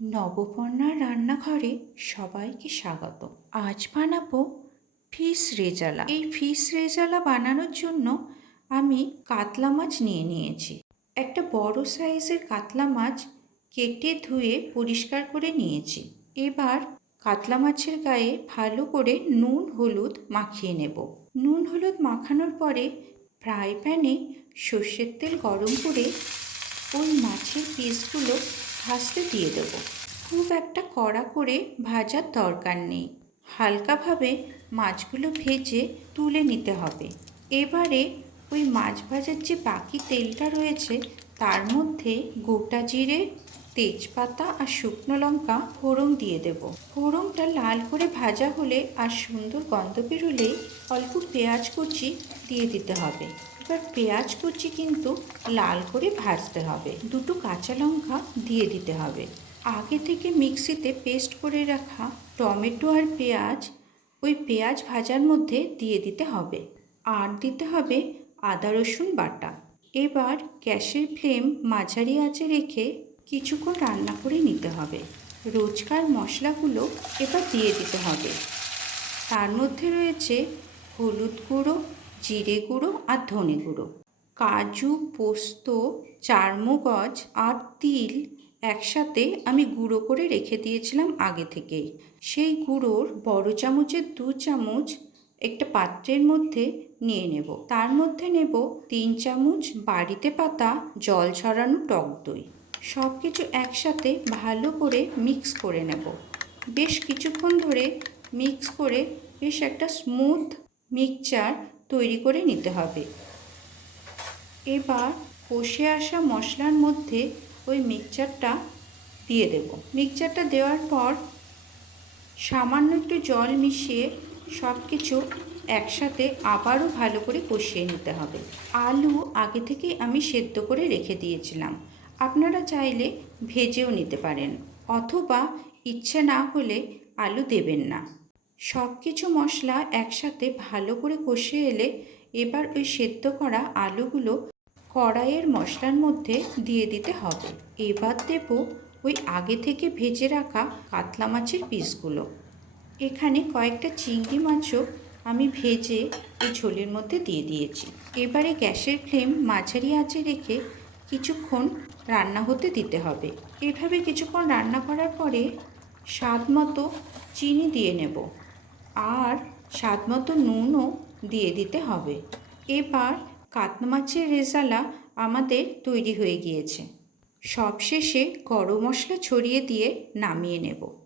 নবপর্ণার রান্নাঘরে সবাইকে স্বাগত। আজ বানাবো ফিশ রেজালা। এই ফিশ রেজালা বানানোর জন্য আমি কাতলা মাছ নিয়ে নিয়েছি। একটা বড় সাইজের কাতলা মাছ কেটে ধুয়ে পরিষ্কার করে নিয়েছি। এবার কাতলা মাছের গায়ে ভালো করে নুন, হলুদ মাখিয়ে নেব। নুন, হলুদ মাখানোর পরে ফ্রাই প্যানে সর্ষের তেল গরম করে ওই মাছের পিসগুলো ভাজতে দিয়ে দেবো। খুব একটা কড়া করে ভাজার দরকার নেই। হালকাভাবে মাছগুলো ভেজে তুলে নিতে হবে। এবারে ওই মাছ ভাজার যে বাকি তেলটা রয়েছে, তার মধ্যে গোটা জিরে, তেজপাতা আর শুকনো লঙ্কা ফোড়ন দিয়ে দেব। ফোড়নটা লাল করে ভাজা হলে আর সুন্দর গন্ধ বেরোলেই অল্প পেঁয়াজ কুচি দিয়ে দিতে হবে। এবার পেঁয়াজ কুচি কিন্তু লাল করে ভাজতে হবে। দুটো কাঁচা লঙ্কা দিয়ে দিতে হবে। আগে থেকে মিক্সিতে পেস্ট করে রাখা টমেটো আর পেঁয়াজ, ওই পেঁয়াজ ভাজার মধ্যে দিয়ে দিতে হবে। আর দিতে হবে আদা, রসুন বাটা। এবার গ্যাসের ফ্লেম মাঝারি আঁচে রেখে কিছুক্ষণ রান্না করে নিতে হবে। রোজকার মশলাগুলো এবার দিয়ে দিতে হবে। তার মধ্যে রয়েছে হলুদ গুঁড়ো জিরে গুঁড়ো আর ধনে গুঁড়ো। কাজু, পোস্ত, চারমগজ আর তিল একসাথে আমি গুঁড়ো করে রেখে দিয়েছিলাম আগে থেকেই। সেই গুঁড়োর বড় চামচের দু চামচ একটা পাত্রের মধ্যে নিয়ে নেব। তার মধ্যে নেব তিন চামচ বাড়িতে পাতা, জল ছড়ানো টক দই। সব কিছু একসাথে ভালো করে মিক্স করে নেব। বেশ কিছুক্ষণ ধরে মিক্স করে বেশ একটা স্মুথ মিক্সচার তৈরি করে নিতে হবে। এবার কষে আসা মশলার মধ্যে ওই মিক্সচারটা দিয়ে দেব। মিক্সচারটা দেওয়ার পর সামান্য একটু জল মিশিয়ে সব কিছু একসাথে আবারও ভালো করে কষিয়ে নিতে হবে। আলু আগে থেকেই আমি সেদ্ধ করে রেখে দিয়েছিলাম। আপনারা চাইলে ভেজেও নিতে পারেন, অথবা ইচ্ছে না হলে আলু দেবেন না। সব কিছু মশলা একসাথে ভালো করে কষে এলে এবার ওই সেদ্ধ করা আলুগুলো কড়াইয়ের মশলার মধ্যে দিয়ে দিতে হবে। এবার দেব ওই আগে থেকে ভেজে রাখা কাতলা মাছের পিসগুলো। এখানে কয়েকটা চিংড়ি মাছও আমি ভেজে এই ঝোলের মধ্যে দিয়ে দিয়েছি। এবারে গ্যাসের ফ্লেম মাঝারি আঁচে রেখে কিছুক্ষণ রান্না হতে দিতে হবে। এভাবে কিছুক্ষণ রান্না করার পরে স্বাদ মতো চিনি দিয়ে নেব। আর স্বাদ মতো নুনও দিয়ে দিতে হবে। এবার কাতলা মাছের রেজালা আমাদের তৈরি হয়ে গিয়েছে। সবশেষে গরম মশলা ছড়িয়ে দিয়ে নামিয়ে নেব।